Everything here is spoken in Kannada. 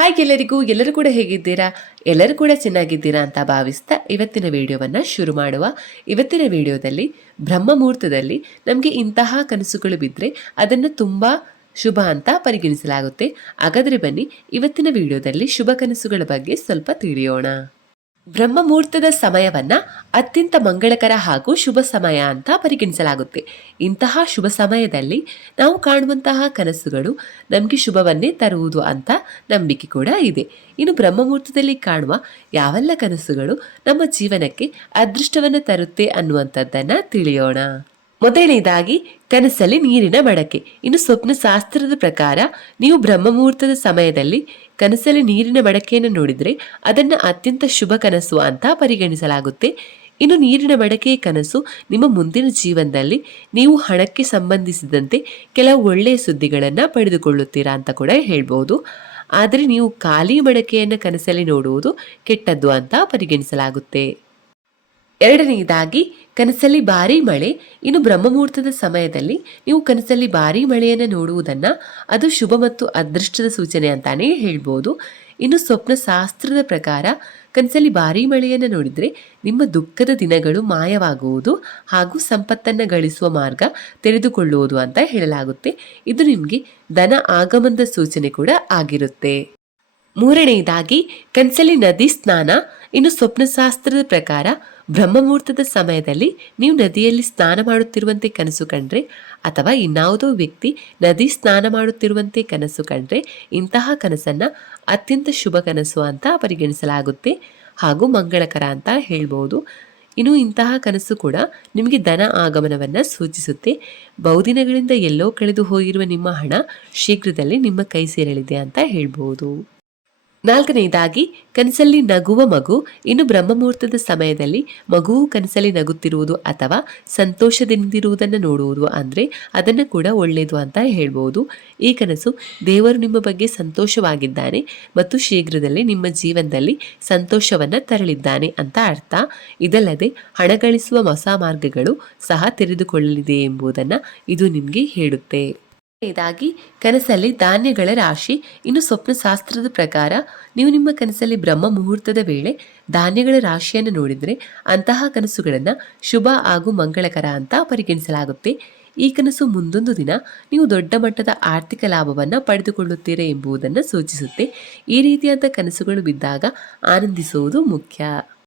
ಹಾಯ್ ಎಲ್ಲರಿಗೂ, ಎಲ್ಲರೂ ಕೂಡ ಹೇಗಿದ್ದೀರಾ? ಎಲ್ಲರೂ ಕೂಡ ಚೆನ್ನಾಗಿದ್ದೀರಾ ಅಂತ ಭಾವಿಸ್ತಾ ಇವತ್ತಿನ ವಿಡಿಯೋವನ್ನು ಶುರು ಮಾಡುವ. ಇವತ್ತಿನ ವಿಡಿಯೋದಲ್ಲಿ ಬ್ರಹ್ಮ ಮುಹೂರ್ತದಲ್ಲಿ ನಮಗೆ ಇಂತಹ ಕನಸುಗಳು ಬಿದ್ದರೆ ಅದನ್ನು ತುಂಬ ಶುಭ ಅಂತ ಪರಿಗಣಿಸಲಾಗುತ್ತೆ. ಹಾಗಾದರೆ ಬನ್ನಿ, ಇವತ್ತಿನ ವಿಡಿಯೋದಲ್ಲಿ ಶುಭ ಕನಸುಗಳ ಬಗ್ಗೆ ಸ್ವಲ್ಪ ತಿಳಿಯೋಣ. ಬ್ರಹ್ಮ ಮುಹೂರ್ತದ ಸಮಯವನ್ನ ಅತ್ಯಂತ ಮಂಗಳಕರ ಹಾಗೂ ಶುಭ ಸಮಯ ಅಂತ ಪರಿಗಣಿಸಲಾಗುತ್ತೆ. ಇಂತಹ ಶುಭ ಸಮಯದಲ್ಲಿ ನಾವು ಕಾಣುವಂತಹ ಕನಸುಗಳು ನಮಗೆ ಶುಭವನ್ನೇ ತರುವುದು ಅಂತ ನಂಬಿಕೆ ಕೂಡ ಇದೆ. ಇನ್ನು ಬ್ರಹ್ಮ ಮುಹೂರ್ತದಲ್ಲಿ ಕಾಣುವ ಯಾವೆಲ್ಲ ಕನಸುಗಳು ನಮ್ಮ ಜೀವನಕ್ಕೆ ಅದೃಷ್ಟವನ್ನು ತರುತ್ತೆ ಅನ್ನುವಂಥದ್ದನ್ನು ತಿಳಿಯೋಣ. ಮೊದಲನೇದಾಗಿ, ಕನಸಲ್ಲಿ ನೀರಿನ ಬಳಕೆ ಇನ್ನು ಸ್ವಪ್ನ ಶಾಸ್ತ್ರದ ಪ್ರಕಾರ, ನೀವು ಬ್ರಹ್ಮ ಮುಹೂರ್ತದ ಸಮಯದಲ್ಲಿ ಕನಸಲ್ಲಿ ನೀರಿನ ಮಡಕೆಯನ್ನು ನೋಡಿದರೆ, ಅದನ್ನು ಅತ್ಯಂತ ಶುಭ ಕನಸು ಅಂತ ಪರಿಗಣಿಸಲಾಗುತ್ತೆ. ಇನ್ನು ನೀರಿನ ಬಳಕೆಯ ಕನಸು ನಿಮ್ಮ ಮುಂದಿನ ಜೀವನದಲ್ಲಿ ನೀವು ಹಣಕ್ಕೆ ಸಂಬಂಧಿಸಿದಂತೆ ಕೆಲವು ಒಳ್ಳೆಯ ಸುದ್ದಿಗಳನ್ನು ಪಡೆದುಕೊಳ್ಳುತ್ತೀರಾ ಅಂತ ಕೂಡ ಹೇಳ್ಬೋದು. ಆದರೆ ನೀವು ಖಾಲಿ ಬಳಕೆಯನ್ನು ಕನಸಲ್ಲಿ ನೋಡುವುದು ಕೆಟ್ಟದ್ದು ಅಂತ ಪರಿಗಣಿಸಲಾಗುತ್ತೆ. ಎರಡನೆಯದಾಗಿ ಕನಸಲ್ಲಿ ಭಾರೀ ಮಳೆ, ಇನ್ನು ಬ್ರಹ್ಮಮುಹೂರ್ತದ ಸಮಯದಲ್ಲಿ ನೀವು ಕನಸಲ್ಲಿ ಭಾರೀ ಮಳೆಯನ್ನು ನೋಡುವುದನ್ನ ಅದು ಶುಭ ಮತ್ತು ಅದೃಷ್ಟದ ಸೂಚನೆ ಅಂತಾನೆ ಹೇಳ್ಬೋದು. ಇನ್ನು ಸ್ವಪ್ನ ಶಾಸ್ತ್ರದ ಪ್ರಕಾರ ಕನಸಲ್ಲಿ ಭಾರೀ ಮಳೆಯನ್ನು ನೋಡಿದರೆ ನಿಮ್ಮ ದುಃಖದ ದಿನಗಳು ಮಾಯವಾಗುವುದು ಹಾಗೂ ಸಂಪತ್ತನ್ನು ಗಳಿಸುವ ಮಾರ್ಗ ತೆರೆದುಕೊಳ್ಳುವುದು ಅಂತ ಹೇಳಲಾಗುತ್ತೆ. ಇದು ನಿಮಗೆ ಧನ ಆಗಮನದ ಸೂಚನೆ ಕೂಡ ಆಗಿರುತ್ತೆ. ಮೂರನೆಯದಾಗಿ ಕನಸಲ್ಲಿ ನದಿ ಸ್ನಾನ, ಇನ್ನು ಸ್ವಪ್ನಶಾಸ್ತ್ರದ ಪ್ರಕಾರ ಬ್ರಹ್ಮಮುಹೂರ್ತದ ಸಮಯದಲ್ಲಿ ನೀವು ನದಿಯಲ್ಲಿ ಸ್ನಾನ ಮಾಡುತ್ತಿರುವಂತೆ ಕನಸು ಕಂಡ್ರೆ, ಅಥವಾ ಇನ್ನಾವುದೋ ವ್ಯಕ್ತಿ ನದಿ ಸ್ನಾನ ಮಾಡುತ್ತಿರುವಂತೆ ಕನಸು ಕಂಡ್ರೆ, ಇಂತಹ ಕನಸನ್ನ ಅತ್ಯಂತ ಶುಭ ಕನಸು ಅಂತ ಪರಿಗಣಿಸಲಾಗುತ್ತೆ. ಹಾಗೂ ಮಂಗಳಕರ ಅಂತ ಹೇಳ್ಬೋದು. ಇನ್ನು ಇಂತಹ ಕನಸು ಕೂಡ ನಿಮಗೆ ಧನ ಆಗಮನವನ್ನು ಸೂಚಿಸುತ್ತೆ. ಬಹುದಿನಗಳಿಂದ ಎಲ್ಲೋ ಕಳೆದು ಹೋಗಿರುವ ನಿಮ್ಮ ಹಣ ಶೀಘ್ರದಲ್ಲಿ ನಿಮ್ಮ ಕೈ ಸೇರಲಿದೆ ಅಂತ ಹೇಳ್ಬೋದು. ನಾಲ್ಕನೆಯದಾಗಿ ಕನಸಲ್ಲಿ ನಗುವ ಮಗು, ಇನ್ನು ಬ್ರಹ್ಮಮುಹೂರ್ತದ ಸಮಯದಲ್ಲಿ ಮಗುವು ಕನಸಲ್ಲಿ ನಗುತ್ತಿರುವುದು ಅಥವಾ ಸಂತೋಷದಿಂದಿರುವುದನ್ನು ನೋಡುವುದು ಅಂದರೆ ಅದನ್ನು ಕೂಡ ಒಳ್ಳೆಯದು ಅಂತ ಹೇಳ್ಬೋದು. ಈ ಕನಸು ದೇವರು ನಿಮ್ಮ ಬಗ್ಗೆ ಸಂತೋಷವಾಗಿದ್ದಾನೆ ಮತ್ತು ಶೀಘ್ರದಲ್ಲೇ ನಿಮ್ಮ ಜೀವನದಲ್ಲಿ ಸಂತೋಷವನ್ನು ತರಳಿದ್ದಾನೆ ಅಂತ ಅರ್ಥ. ಇದಲ್ಲದೆ ಹಣ ಗಳಿಸುವ ಹೊಸ ಮಾರ್ಗಗಳು ಸಹ ತೆರೆದುಕೊಳ್ಳಲಿದೆ ಎಂಬುದನ್ನು ಇದು ನಿಮಗೆ ಹೇಳುತ್ತೆ. ಇದಾಗಿ ಕನಸಲ್ಲಿ ಧಾನ್ಯಗಳ ರಾಶಿ. ಇನ್ನು ಸ್ವಪ್ನಶಾಸ್ತ್ರದ ಪ್ರಕಾರ ನೀವು ನಿಮ್ಮ ಕನಸಲ್ಲಿ ಬ್ರಹ್ಮ ಮುಹೂರ್ತದ ವೇಳೆ ಧಾನ್ಯಗಳ ರಾಶಿಯನ್ನು ನೋಡಿದರೆ ಅಂತಹ ಕನಸುಗಳನ್ನು ಶುಭ ಹಾಗೂ ಮಂಗಳಕರ ಅಂತ ಪರಿಗಣಿಸಲಾಗುತ್ತೆ. ಈ ಕನಸು ಮುಂದೊಂದು ದಿನ ನೀವು ದೊಡ್ಡ ಮಟ್ಟದ ಆರ್ಥಿಕ ಲಾಭವನ್ನು ಪಡೆದುಕೊಳ್ಳುತ್ತೀರಾ ಎಂಬುದನ್ನು ಸೂಚಿಸುತ್ತೆ. ಈ ರೀತಿಯಾದ ಕನಸುಗಳು ಬಿದ್ದಾಗ ಆನಂದಿಸುವುದು ಮುಖ್ಯ.